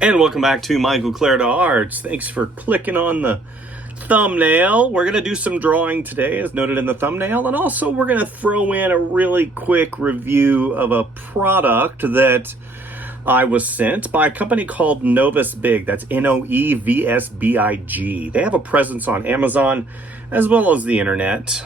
And welcome back to Michael Clarida Arts. Thanks for clicking on the thumbnail. We're going to do some drawing today, as noted in the thumbnail, and also we're going to throw in a really quick review of a product that I was sent by a company called Noevsbig. That's Noevsbig. They have a presence on Amazon as well as the internet.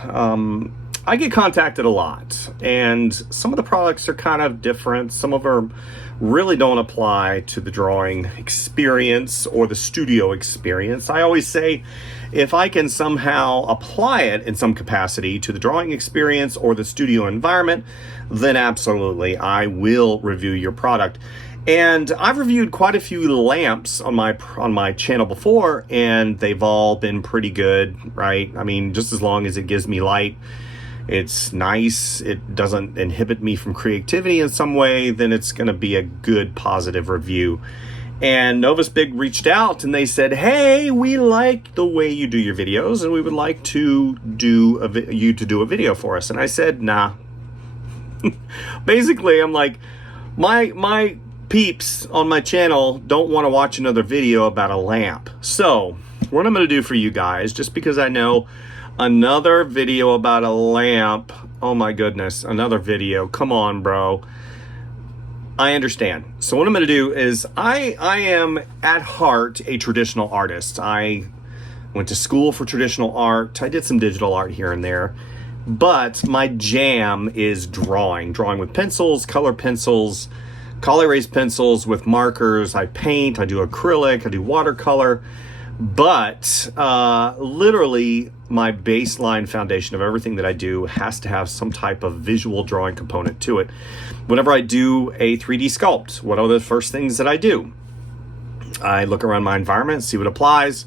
I get contacted a lot, and some of the products are kind of different. Some of them really don't apply to the drawing experience or the studio experience. I always say, if I can somehow apply it in some capacity to the drawing experience or the studio environment, then absolutely, I will review your product. And I've reviewed quite a few lamps on my channel before, and they've all been pretty good, right? I mean, just as long as it gives me light, it's nice, it doesn't inhibit me from creativity in some way, then it's going to be a good positive review. And Noevsbig reached out and they said, hey, we like the way you do your videos and we would like to do a video for us. And I said, nah. Basically, I'm like, my peeps on my channel don't want to watch another video about a lamp. So what I'm going to do for you guys, just because I know another video about a lamp, oh my goodness, another video, come on, bro. I understand. So what I'm going to do is I am at heart a traditional artist. I went to school for traditional art. I did some digital art here and there, but my jam is drawing with pencils, color pencils, color erase pencils with markers. I paint, I do acrylic, I do watercolor. But literally my baseline foundation of everything that I do has to have some type of visual drawing component to it. Whenever I do a 3D sculpt, what are the first things that I do? I look around my environment, see what applies.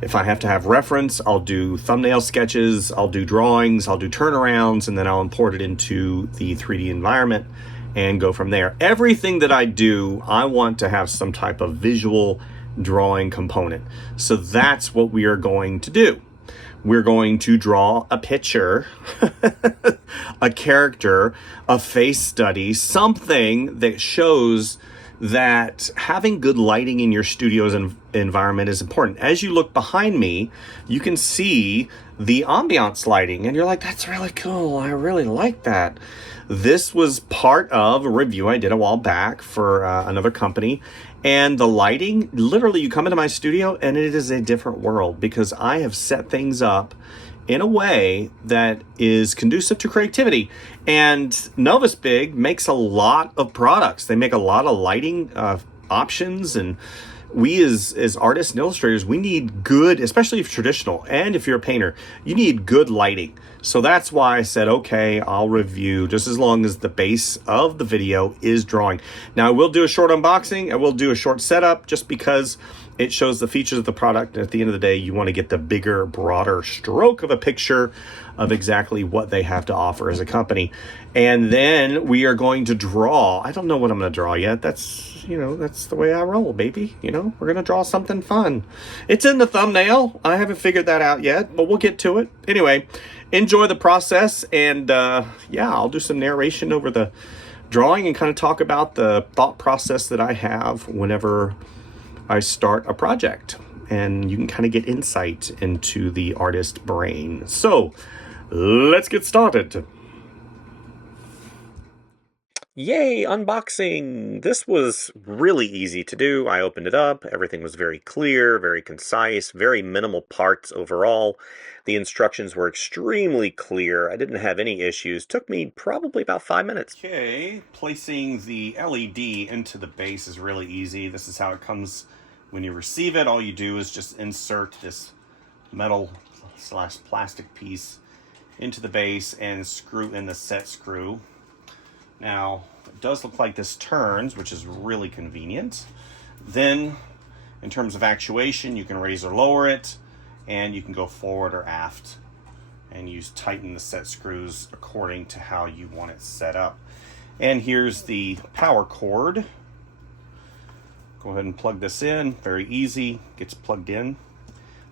If I have to have reference, I'll do thumbnail sketches, I'll do drawings, I'll do turnarounds, and then I'll import it into the 3D environment and go from there. Everything that I do, I want to have some type of visual drawing component. So that's what we are going to do. We're going to draw a picture, a character, a face study, something that shows that having good lighting in your studio's environment is important. As you look behind me, you can see the ambiance lighting, and you're like, that's really cool. I really like that. This was part of a review I did a while back for another company. And the lighting, literally you come into my studio and it is a different world because I have set things up in a way that is conducive to creativity. And Noevsbig makes a lot of products. They make a lot of lighting options, and we as artists and illustrators, we need good, especially if traditional, and if you're a painter, you need good lighting. So that's why I said, okay, I'll review just as long as the base of the video is drawing. Now I will do a short unboxing, I will do a short setup just because it shows the features of the product. And at the end of the day, you want to get the bigger, broader stroke of a picture of exactly what they have to offer as a company. And then we are going to draw. I don't know what I'm going to draw yet. That's the way I roll, baby. We're going to draw something fun. It's in the thumbnail. I haven't figured that out yet, but we'll get to it. Anyway, enjoy the process. And yeah, I'll do some narration over the drawing and kind of talk about the thought process that I have whenever I start a project. And you can kind of get insight into the artist brain. So let's get started. Yay, unboxing! This was really easy to do. I opened it up. Everything was very clear, very concise, very minimal parts overall. The instructions were extremely clear. I didn't have any issues. Took me probably about 5 minutes. Okay, placing the LED into the base is really easy. This is how it comes when you receive it. All you do is just insert this metal/plastic piece into the base and screw in the set screw. Now, it does look like this turns, which is really convenient. Then, in terms of actuation, you can raise or lower it, and you can go forward or aft and tighten the set screws according to how you want it set up. And here's the power cord. Go ahead and plug this in. Very easy. Gets plugged in.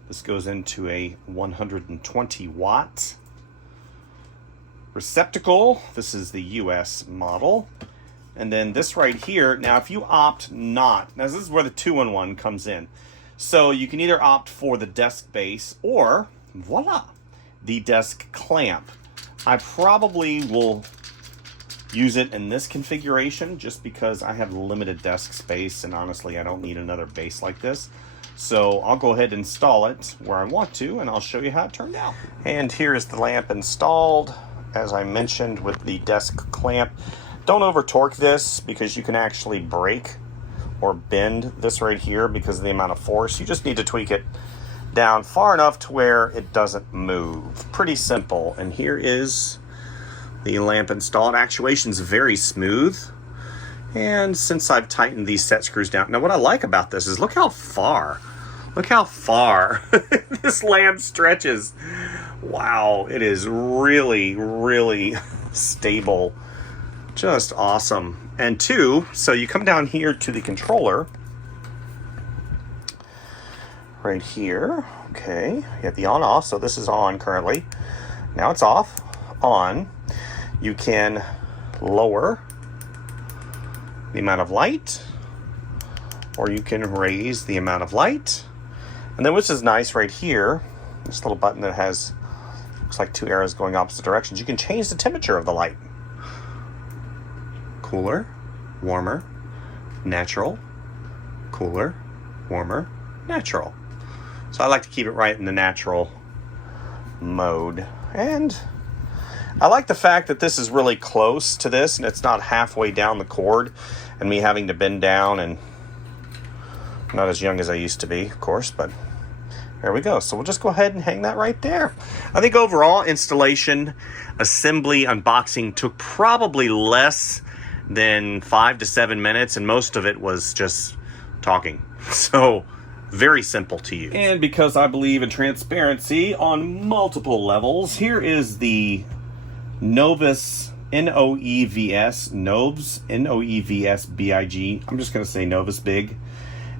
This goes into a 120 watt receptacle. This is the US model. And then this right here, now if you opt not, now this is where the 2-in-1 comes in. So you can either opt for the desk base or, voila, the desk clamp. I probably will use it in this configuration just because I have limited desk space, and honestly I don't need another base like this. So I'll go ahead and install it where I want to, and I'll show you how it turned out. And here is the lamp installed, as I mentioned, with the desk clamp. Don't over torque this because you can actually break or bend this right here because of the amount of force. You just need to tweak it down far enough to where it doesn't move. Pretty simple. And here is the lamp installed. Actuation's very smooth. And since I've tightened these set screws down, now what I like about this is look how far this lamp stretches. Wow, it is really, really stable. Just awesome. And two, so you come down here to the controller right here. Okay, you have the on off, so this is on currently. Now it's off, on. You can lower the amount of light, or you can raise the amount of light. And then which is nice right here, this little button that has, looks like 2 arrows going opposite directions, you can change the temperature of the light. Cooler, warmer, natural, cooler, warmer, natural. So I like to keep it right in the natural mode. And I like the fact that this is really close to this and it's not halfway down the cord and me having to bend down, and I'm not as young as I used to be, of course, but there we go. So we'll just go ahead and hang that right there. I think overall installation, assembly, unboxing took probably less than 5 to 7 minutes, and most of it was just talking. So very simple to use. And because I believe in transparency on multiple levels, here is the Noevs, N-O-E-V-S, N-O-E-V-S-B-I-G. I'm just going to say Noevsbig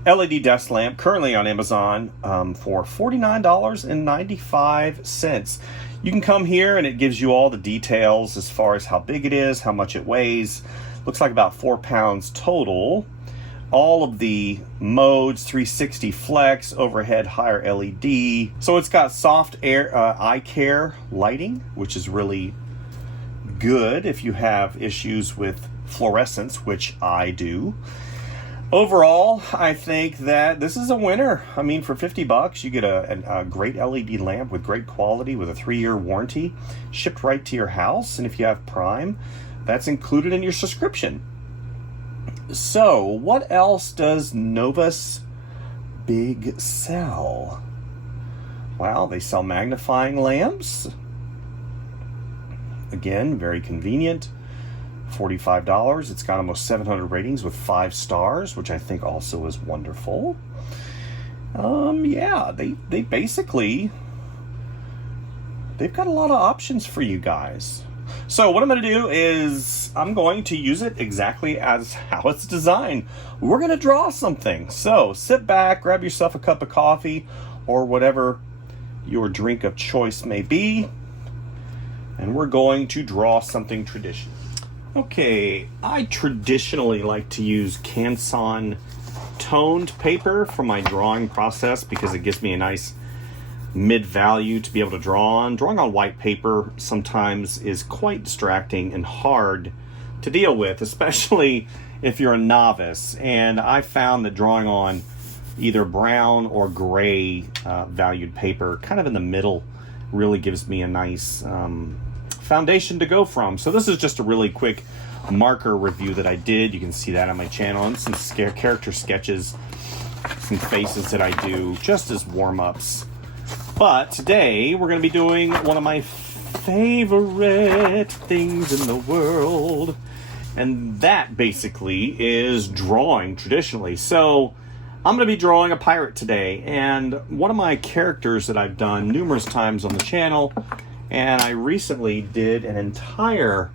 LED desk lamp, currently on Amazon for $49.95. You can come here and it gives you all the details as far as how big it is, how much it weighs. Looks like about 4 pounds total. All of the modes, 360 flex, overhead higher LED. So it's got soft air eye care lighting, which is really good if you have issues with fluorescence, which I do. Overall, I think that this is a winner. I mean, for 50 bucks, you get a great LED lamp with great quality with a 3-year warranty shipped right to your house. And if you have Prime, that's included in your subscription. So, what else does Noevsbig sell? Well, they sell magnifying lamps. Again, very convenient. $45. It's got almost 700 ratings with 5 stars, which I think also is wonderful. Yeah, they basically, they've got a lot of options for you guys. So what I'm going to do is I'm going to use it exactly as how it's designed. We're going to draw something. So sit back, grab yourself a cup of coffee or whatever your drink of choice may be, and we're going to draw something traditional. Okay, I traditionally like to use Canson toned paper for my drawing process because it gives me a nice mid-value to be able to draw on. Drawing on white paper sometimes is quite distracting and hard to deal with, especially if you're a novice. And I found that drawing on either brown or gray valued paper, kind of in the middle, really gives me a nice foundation to go from. So this is just a really quick marker review that I did. You can see that on my channel, and some character sketches, some faces that I do just as warm-ups. But today we're going to be doing one of my favorite things in the world, and that basically is drawing traditionally. So I'm going to be drawing a pirate today, and one of my characters that I've done numerous times on the channel, and I recently did an entire,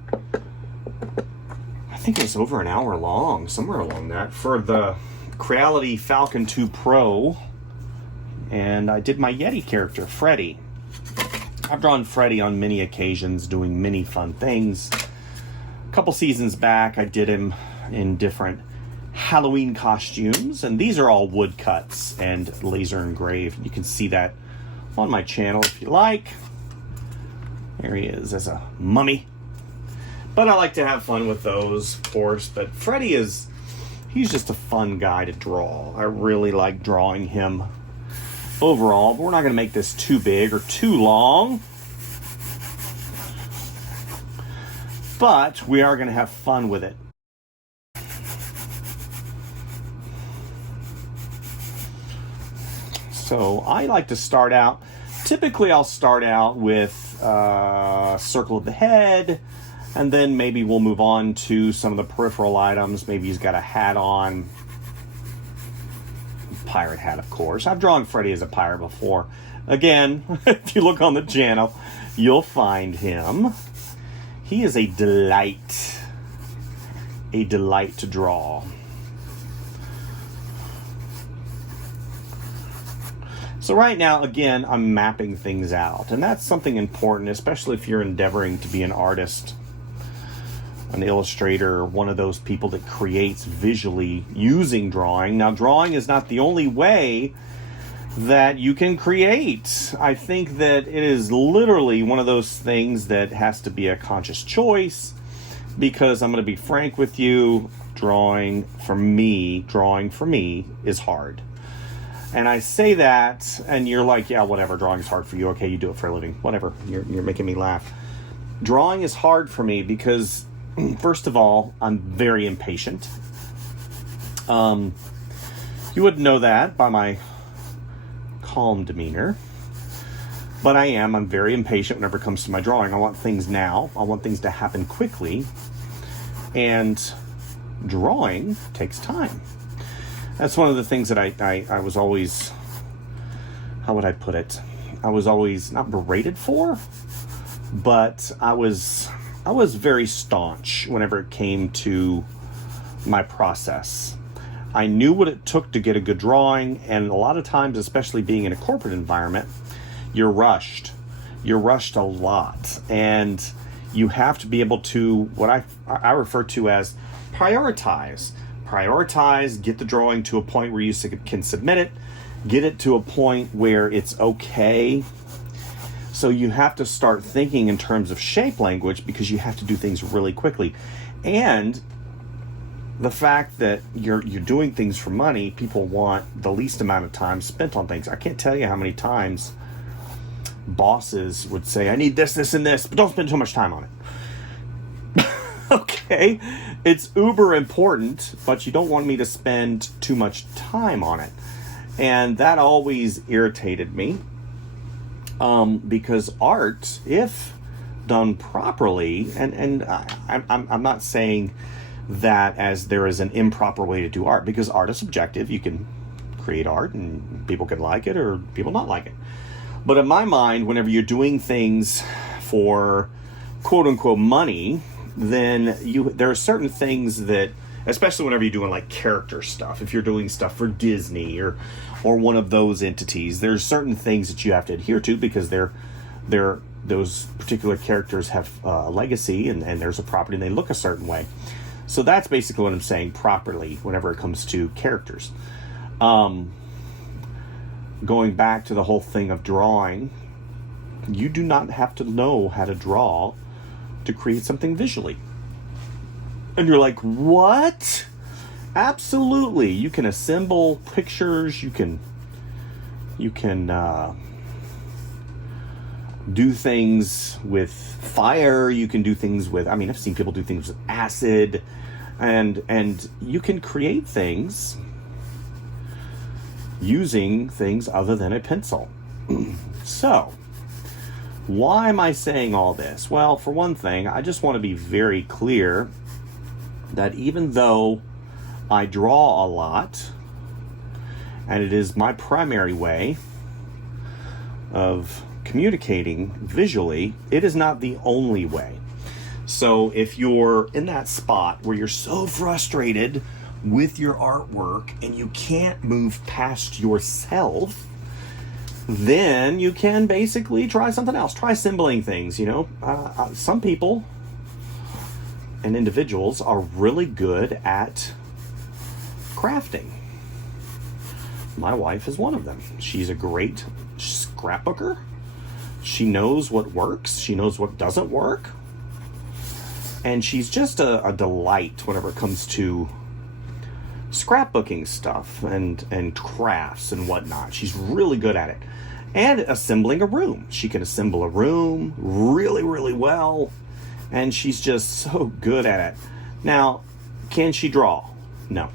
I think it was over an hour long, somewhere along that, for the Creality Falcon 2 Pro, and I did my Yeti character, Freddy. I've drawn Freddy on many occasions, doing many fun things. A couple seasons back, I did him in different Halloween costumes, and these are all woodcuts and laser engraved. You can see that on my channel if you like. There he is as a mummy. But I like to have fun with those, of course. But Freddy he's just a fun guy to draw. I really like drawing him overall, but we're not going to make this too big or too long. But we are going to have fun with it. So I like to start out, typically I'll start out with a circle of the head, and then maybe we'll move on to some of the peripheral items. Maybe he's got a hat on. Pirate hat, of course. I've drawn Freddy as a pirate before. Again, if you look on the channel, you'll find him. He is a delight to draw. So right now, again, I'm mapping things out, and that's something important, especially if you're endeavoring to be an artist, an illustrator, one of those people that creates visually using drawing. Now, drawing is not the only way that you can create. I think that it is literally one of those things that has to be a conscious choice, because I'm going to be frank with you, drawing for me is hard. And I say that, and you're like, yeah, whatever, drawing is hard for you. Okay, you do it for a living. Whatever, you're making me laugh. Drawing is hard for me because, first of all, I'm very impatient. You wouldn't know that by my calm demeanor. But I'm very impatient whenever it comes to my drawing. I want things now. I want things to happen quickly. And drawing takes time. That's one of the things that I was always, how would I put it? I was always not berated for, but I was very staunch whenever it came to my process. I knew what it took to get a good drawing, and a lot of times, especially being in a corporate environment, you're rushed. You're rushed a lot, and you have to be able to, what I refer to as prioritize. Prioritize, get the drawing to a point where you can submit it, get it to a point where it's okay. So you have to start thinking in terms of shape language, because you have to do things really quickly. And the fact that you're doing things for money, people want the least amount of time spent on things. I can't tell you how many times bosses would say, I need this, this, and this, but don't spend too much time on it. Okay, it's uber important, but you don't want me to spend too much time on it. And that always irritated me, because art, if done properly, and I'm not saying that as there is an improper way to do art, because art is subjective. You can create art and people can like it or people not like it. But in my mind, whenever you're doing things for quote unquote money, then there are certain things that, especially whenever you're doing like character stuff, if you're doing stuff for Disney or one of those entities, there's certain things that you have to adhere to, because those particular characters have a legacy, and there's a property and they look a certain way. So that's basically what I'm saying, properly, whenever it comes to characters. Going back to the whole thing of drawing, you do not have to know how to draw to create something visually. And you're like, what? Absolutely. You can assemble pictures. You can do things with fire. You can do things with, I've seen people do things with acid, and you can create things using things other than a pencil. So, why am I saying all this? Well, for one thing, I just want to be very clear that even though I draw a lot, and it is my primary way of communicating visually, it is not the only way. So if you're in that spot where you're so frustrated with your artwork and you can't move past yourself, then you can basically try something else. Try assembling things, some people, and individuals are really good at crafting. My wife is one of them. She's a great scrapbooker. She knows what works. She knows what doesn't work. And she's just a delight whenever it comes to scrapbooking stuff and crafts and whatnot. She's really good at it. And assembling a room. She can assemble a room really, really well. And she's just so good at it. Now, can she draw? No.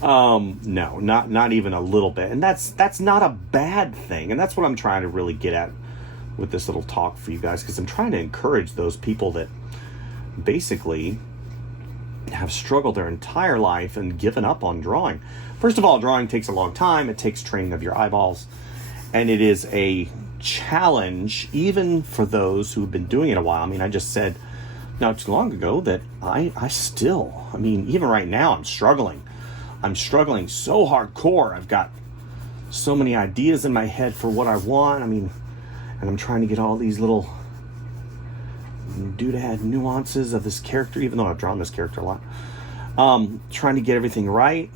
No, not even a little bit. And that's not a bad thing. And that's what I'm trying to really get at with this little talk for you guys, because I'm trying to encourage those people that basically have struggled their entire life and given up on drawing. First of all, drawing takes a long time. It takes training of your eyeballs. And it is a challenge even for those who've been doing it a while. I mean, I just said not too long ago that I still, even right now, I'm struggling. I'm struggling so hardcore. I've got so many ideas in my head for what I want. And I'm trying to get all these little doodad nuances of this character, even though I've drawn this character a lot. Trying to get everything right.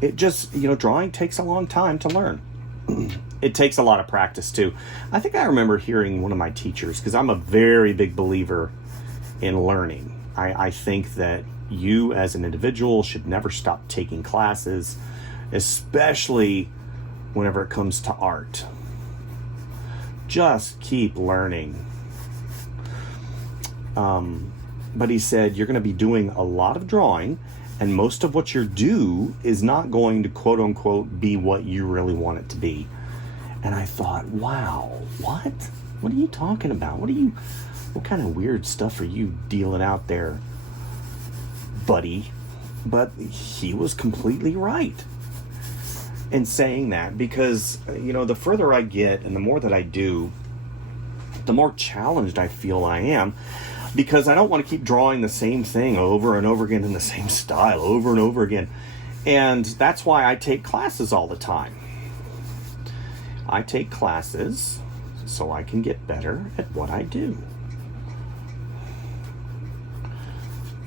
It just, drawing takes a long time to learn. It takes a lot of practice too. I think I remember hearing one of my teachers, because I'm a very big believer in learning. I think that you as an individual should never stop taking classes, especially whenever it comes to art. Just keep learning. But he said you're going to be doing a lot of drawing, and most of what you do is not going to quote unquote be what you really want it to be. And I thought, wow, what? What are you talking about? What kind of weird stuff are you dealing out there, buddy? But he was completely right in saying that, because, the further I get and the more that I do, the more challenged I feel I am, because I don't want to keep drawing the same thing over and over again in the same style over and over again. And that's why I take classes all the time. I take classes so I can get better at what I do.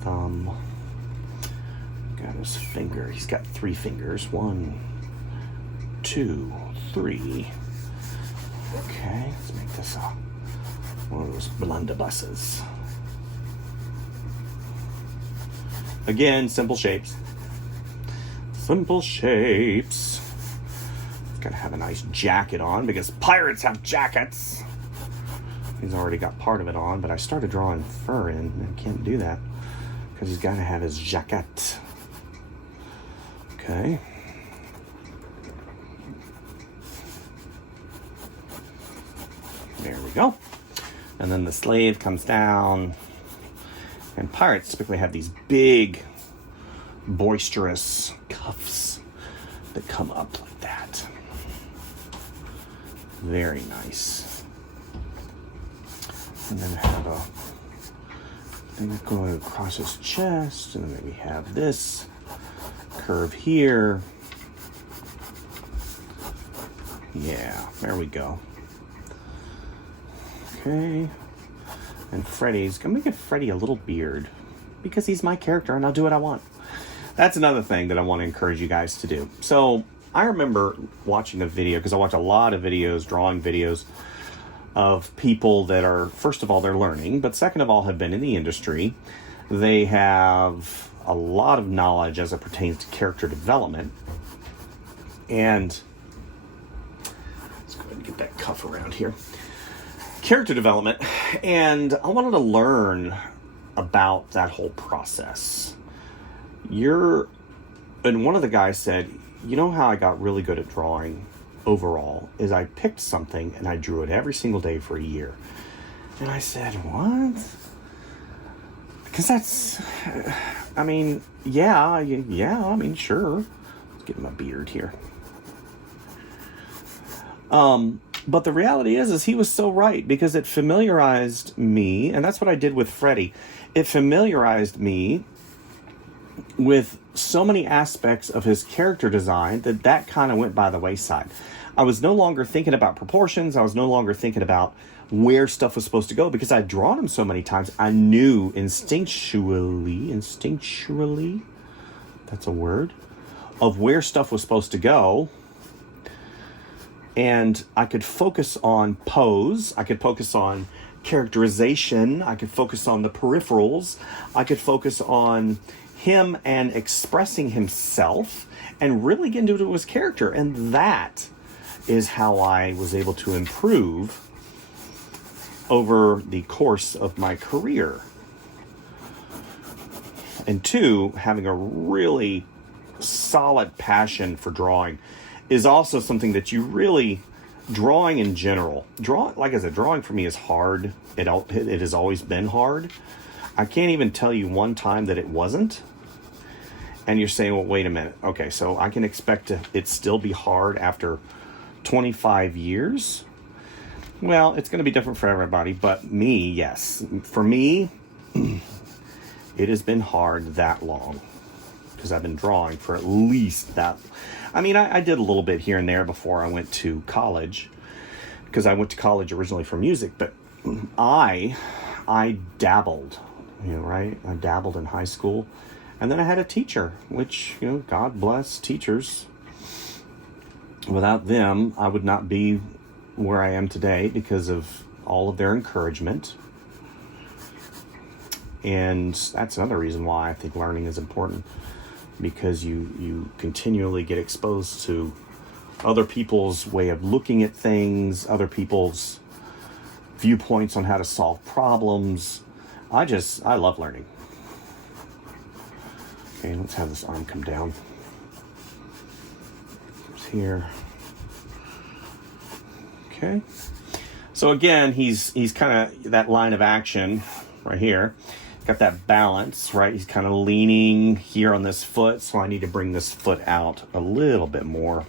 Got his finger. He's got 3 fingers. 1, 2, 3. Okay, let's make this one of those blunderbusses. Again, simple shapes. Simple shapes. Gotta have a nice jacket on, because pirates have jackets. He's already got part of it on, but I started drawing fur in, and can't do that because he's got to have his jacket. Okay. There we go. And then the sleeve comes down. And pirates typically have these big, boisterous cuffs that come up like that. Very nice. And then have a thing going across his chest, and then maybe have this curve here. Yeah, there we go. Okay. And Freddy's gonna give Freddy a little beard, because he's my character and I'll do what I want. That's another thing that I want to encourage you guys to do. So I remember watching a video, because I watch a lot of videos, drawing videos of people that are, first of all, they're learning, but second of all, have been in the industry. They have a lot of knowledge as it pertains to character development. And let's go ahead and get that cuff around here. Character development. And I wanted to learn about that whole process. And one of the guys said, you know how I got really good at drawing overall is I picked something and I drew it every single day for a year. And I said, what? Because that's, sure. Let's get my beard here. But the reality is he was so right, because it familiarized me, and that's what I did with Freddy. It familiarized me with so many aspects of his character design that kind of went by the wayside. I was no longer thinking about proportions. I was no longer thinking about where stuff was supposed to go because I'd drawn them so many times. I knew instinctually, that's a word, of where stuff was supposed to go. And I could focus on pose. I could focus on characterization. I could focus on the peripherals. I could focus on him and expressing himself and really get into his character. And that is how I was able to improve over the course of my career. And two, having a really solid passion for drawing is also something that you really, drawing in general, like I said, drawing for me is hard. It has always been hard. I can't even tell you one time that it wasn't. And you're saying, well, wait a minute. Okay, so I can expect it still be hard after 25 years? Well, it's going to be different for everybody, but me, yes. For me, it has been hard that long because I've been drawing for at least that. I mean, I did a little bit here and there before I went to college because I went to college originally for music, but I dabbled, right? I dabbled in high school. And then I had a teacher, which, God bless teachers. Without them, I would not be where I am today because of all of their encouragement. And that's another reason why I think learning is important, because you continually get exposed to other people's way of looking at things, other people's viewpoints on how to solve problems. I love learning. Okay, let's have this arm come down. It's here. Okay. So again, he's kind of that line of action right here. Got that balance, right? He's kind of leaning here on this foot, so I need to bring this foot out a little bit more.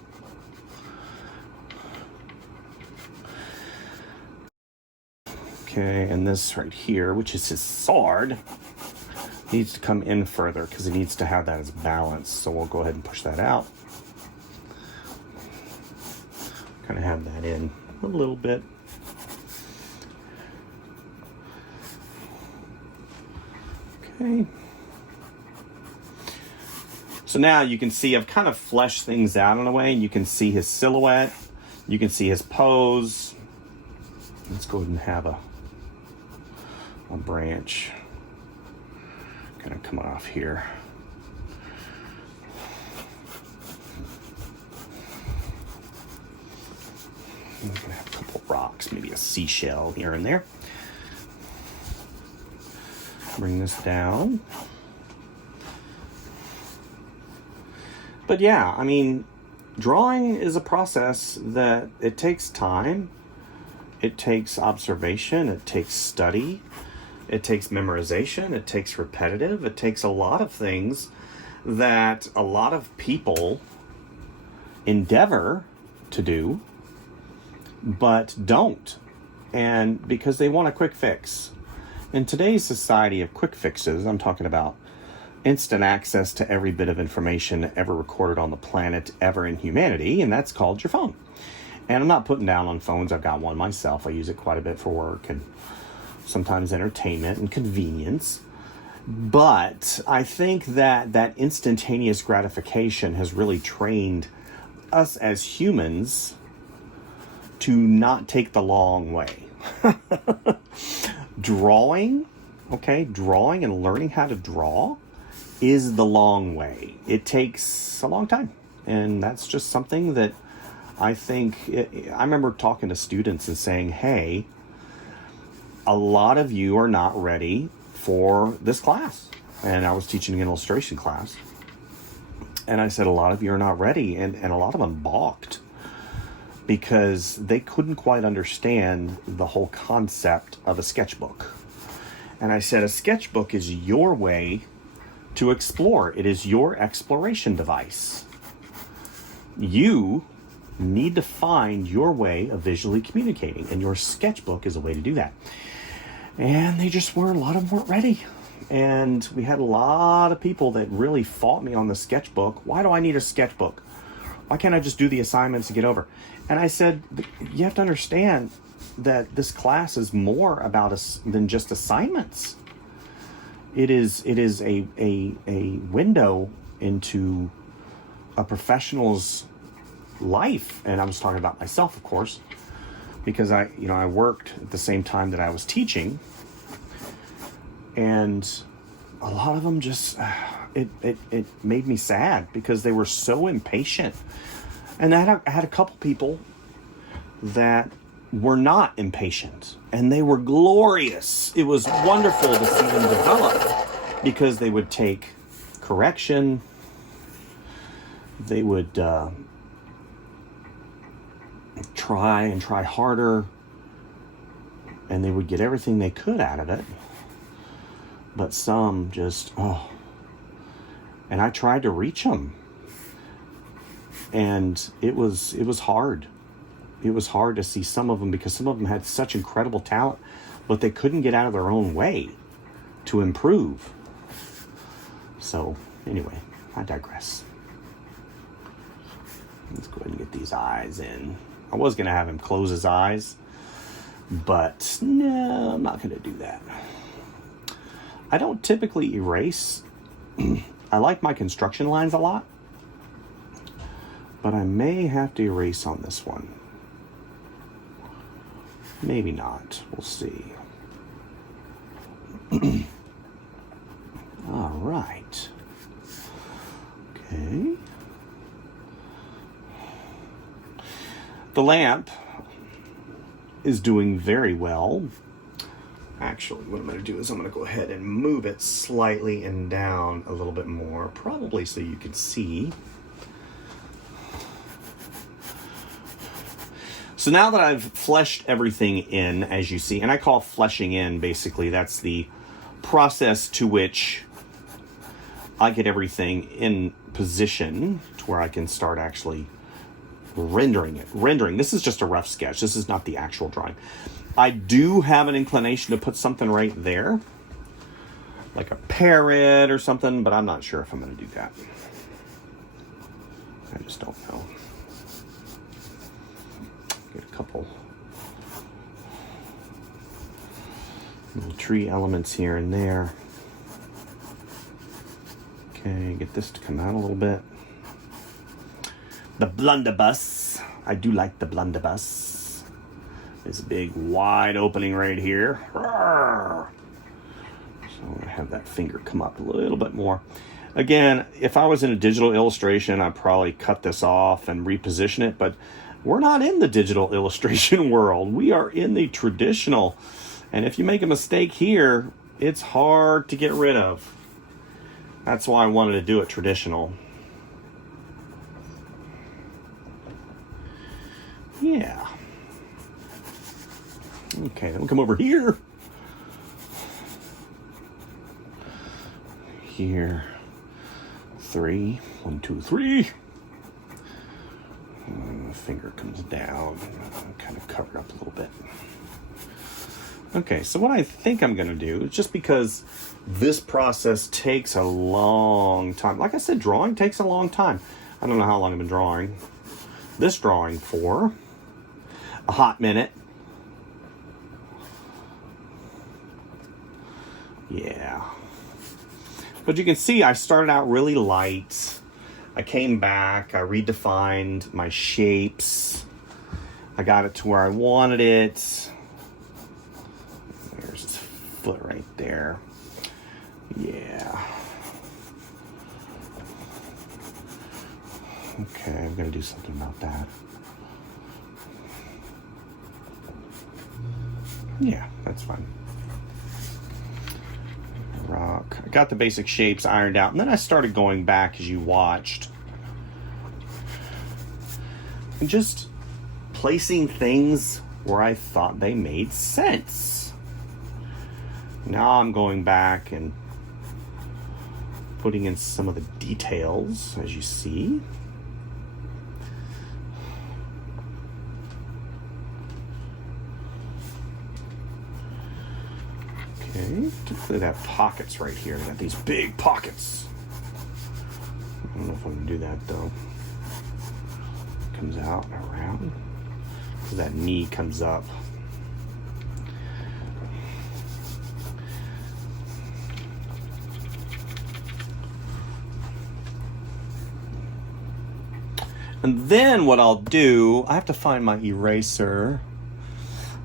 Okay, and this right here, which is his sword, needs to come in further because it needs to have that as balance. So we'll go ahead and push that out. Kind of have that in a little bit. Okay. So now you can see I've kind of fleshed things out in a way. You can see his silhouette. You can see his pose. Let's go ahead and have a branch kind of coming off here. I'm gonna have a couple of rocks, maybe a seashell here and there. Bring this down. But yeah, I mean, drawing is a process that it takes time. It takes observation. It takes study. It takes memorization. It takes repetitive. It takes a lot of things that a lot of people endeavor to do, but don't. And because they want a quick fix. In today's society of quick fixes, I'm talking about instant access to every bit of information ever recorded on the planet, ever in humanity, and that's called your phone. And I'm not putting down on phones. I've got one myself. I use it quite a bit for work and sometimes entertainment and convenience. But I think that instantaneous gratification has really trained us as humans to not take the long way. Drawing and learning how to draw is the long way. It takes a long time. And that's just something that I think, I remember talking to students and saying, hey, a lot of you are not ready for this class. And I was teaching an illustration class. And I said, a lot of you are not ready. And a lot of them balked because they couldn't quite understand the whole concept of a sketchbook. And I said, a sketchbook is your way to explore. It is your exploration device. You need to find your way of visually communicating, and your sketchbook is a way to do that. And a lot of them weren't ready. And we had a lot of people that really fought me on the sketchbook. Why do I need a sketchbook? Why can't I just do the assignments and get over? And I said, you have to understand, that this class is more about us than just assignments. It is a window into a professional's life, and I was talking about myself, of course, because I worked at the same time that I was teaching, and a lot of them just it made me sad because they were so impatient. And I had a couple people that were not impatient, and they were glorious. It was wonderful to see them develop because they would take correction. They would try harder, and they would get everything they could out of it. But some just, and I tried to reach them, and it was hard. It was hard to see some of them because some of them had such incredible talent, but they couldn't get out of their own way to improve. So anyway, I digress. Let's go ahead and get these eyes in. I was going to have him close his eyes, but no, I'm not going to do that. I don't typically erase. I like my construction lines a lot, but I may have to erase on this one. Maybe not. We'll see. All right. Okay. The lamp is doing very well. Actually, what I'm going to do is I'm going to go ahead and move it slightly and down a little bit more, probably so you can see. So now that I've fleshed everything in, as you see, and I call fleshing in, basically, that's the process to which I get everything in position to where I can start actually rendering it. This is just a rough sketch. This is not the actual drawing. I do have an inclination to put something right there, like a parrot or something, but I'm not sure if I'm going to do that. I just don't know. Get a couple little tree elements here and there. Okay, get this to come out a little bit. The blunderbuss. I do like the blunderbuss. There's a big wide opening right here. So I'm going to have that finger come up a little bit more. Again, if I was in a digital illustration, I'd probably cut this off and reposition it, but we're not in the digital illustration world. We are in the traditional. And if you make a mistake here, it's hard to get rid of. That's why I wanted to do it traditional. Yeah. Okay, then we'll come over here. Here. 3. 1, 2, 3. Finger comes down. Kind of covered up a little bit. Okay, so what I think I'm going to do, just because this process takes a long time. Like I said, drawing takes a long time. I don't know how long I've been drawing. This drawing for a hot minute. Yeah. But you can see I started out really light. I came back, I redefined my shapes. I got it to where I wanted it. There's his foot right there. Yeah. Okay, I'm gonna do something about that. Yeah, that's fine. Rock. I got the basic shapes ironed out, and then I started going back as you watched. And just placing things where I thought they made sense. Now I'm going back and putting in some of the details, as you see. Okay, particularly that pockets right here. They got these big pockets. I don't know if I'm gonna do that though. Comes out and around. So that knee comes up. And then what I'll do, I have to find my eraser.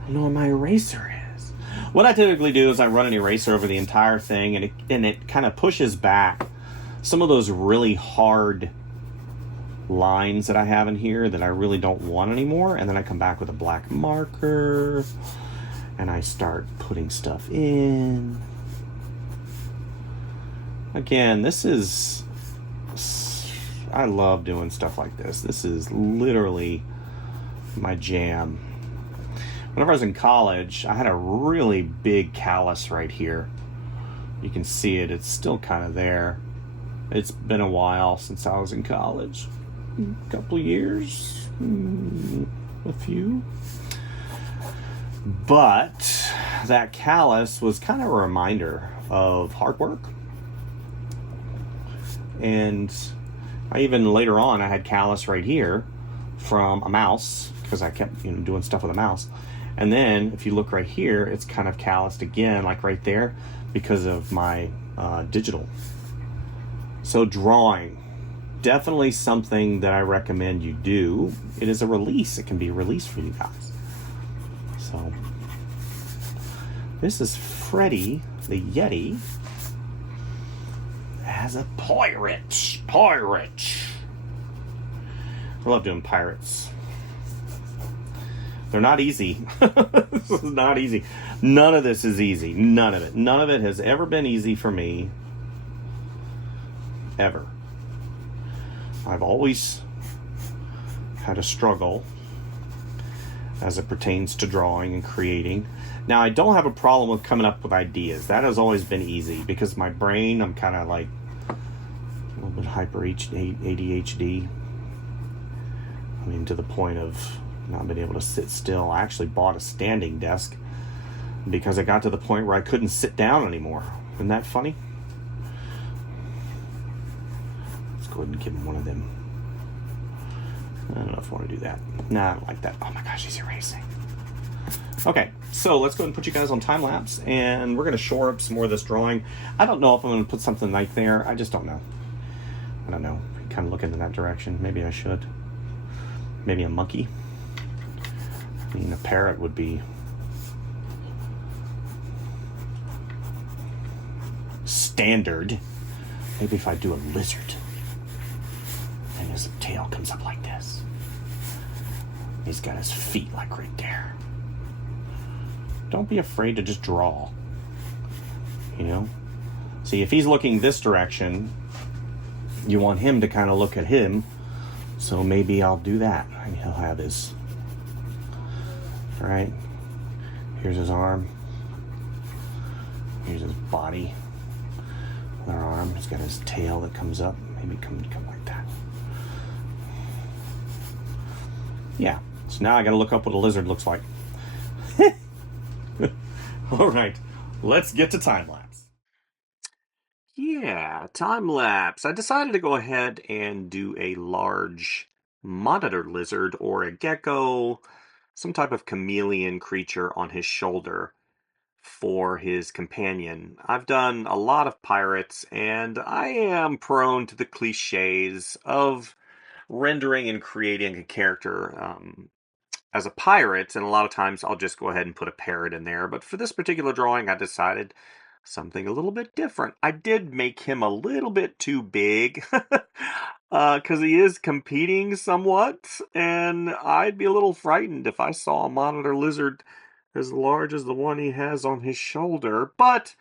I don't know where my eraser is. What I typically do is I run an eraser over the entire thing, and it kind of pushes back some of those really hard lines that I have in here that I really don't want anymore. And then I come back with a black marker and I start putting stuff in. Again, I love doing stuff like this. This is literally my jam. Whenever I was in college, I had a really big callus right here. You can see it. It's still kind of there. It's been a while since I was in college. A couple years. A few. But that callus was kind of a reminder of hard work. And I even later on, I had callus right here from a mouse, because I kept doing stuff with a mouse. And then if you look right here, it's kind of calloused again, like right there, because of my digital. So drawing, definitely something that I recommend you do. It is a release. It can be a release for you guys. So this is Freddy the Yeti as a pirate. I love doing pirates. They're not easy. This is not easy. None of this is easy. None of it. None of it has ever been easy for me. Ever. I've always had a struggle as it pertains to drawing and creating. Now, I don't have a problem with coming up with ideas. That has always been easy because my brain, I'm kind of like a little bit hyper ADHD. I mean, to the point of not being able to sit still. I actually bought a standing desk because I got to the point where I couldn't sit down anymore. Isn't that funny? Let's go ahead and give him one of them. I don't know if I want to do that. Nah, I don't like that. Oh my gosh, he's erasing. Okay, so let's go ahead and put you guys on time lapse, and we're going to shore up some more of this drawing. I don't know if I'm going to put something right there. I just don't know. I don't know. Kind of looking in that direction. Maybe I should. Maybe a monkey. I mean, a parrot would be standard. Maybe if I do a lizard, and his tail comes up like this. He's got his feet like right there. Don't be afraid to just draw. See, if he's looking this direction, you want him to kind of look at him. So maybe I'll do that. And he'll have his, right? Here's his arm. Here's his body. Other arm. He's got his tail that comes up. Maybe come like that. Yeah. So now I got to look up what a lizard looks like. All right. Let's get to time lapse. Yeah, time lapse. I decided to go ahead and do a large monitor lizard or a gecko, some type of chameleon creature on his shoulder for his companion. I've done a lot of pirates, and I am prone to the cliches of rendering and creating a character as a pirate, and a lot of times I'll just go ahead and put a parrot in there. But for this particular drawing, I decided something a little bit different. I did make him a little bit too big because he is competing somewhat, and I'd be a little frightened if I saw a monitor lizard as large as the one he has on his shoulder. But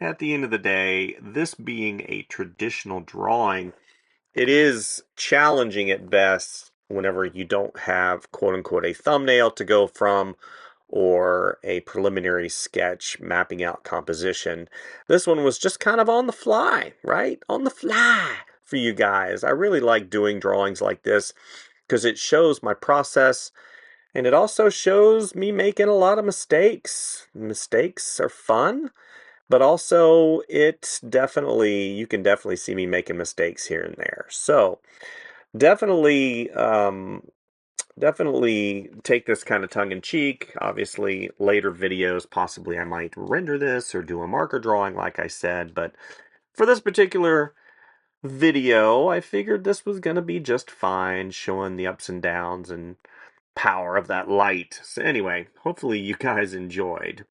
at the end of the day, this being a traditional drawing, it is challenging at best whenever you don't have, quote unquote, a thumbnail to go from or a preliminary sketch mapping out composition. This one was just kind of on the fly, right? On the fly for you guys. I really like doing drawings like this because it shows my process, and it also shows me making a lot of mistakes. Mistakes are fun, but also you can definitely see me making mistakes here and there. So definitely take this kind of tongue-in-cheek. Obviously, later videos, possibly I might render this or do a marker drawing, like I said. But for this particular video, I figured this was going to be just fine, showing the ups and downs and power of that light. So anyway, hopefully you guys enjoyed.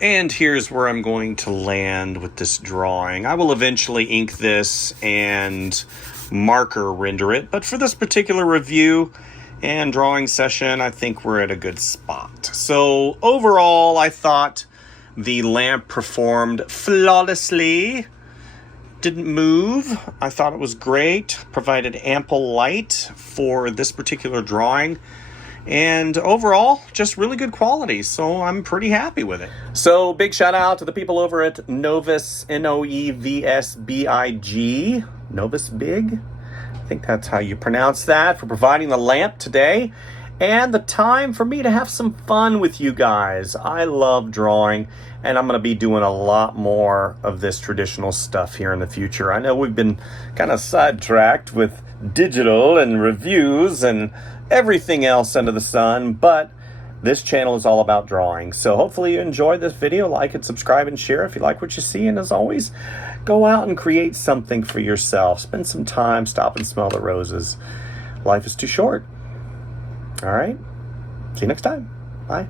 And here's where I'm going to land with this drawing. I will eventually ink this and marker render it, but for this particular review and drawing session, I think we're at a good spot. So overall, I thought the lamp performed flawlessly. Didn't move. I thought it was great. Provided ample light for this particular drawing. And overall, just really good quality, so I'm pretty happy with it. So big shout out to the people over at Noevsbig, Noevsbig, Noevsbig, I think that's how you pronounce that, for providing the lamp today and the time for me to have some fun with you guys. I love drawing, and I'm going to be doing a lot more of this traditional stuff here in the future. I know we've been kind of sidetracked with digital and reviews and everything else under the sun, but this channel is all about drawing. So hopefully you enjoyed this video. Like and subscribe and share if you like what you see. And as always, go out and create something for yourself. Spend some time, stop and smell the roses. Life is too short. All right. See you next time. Bye.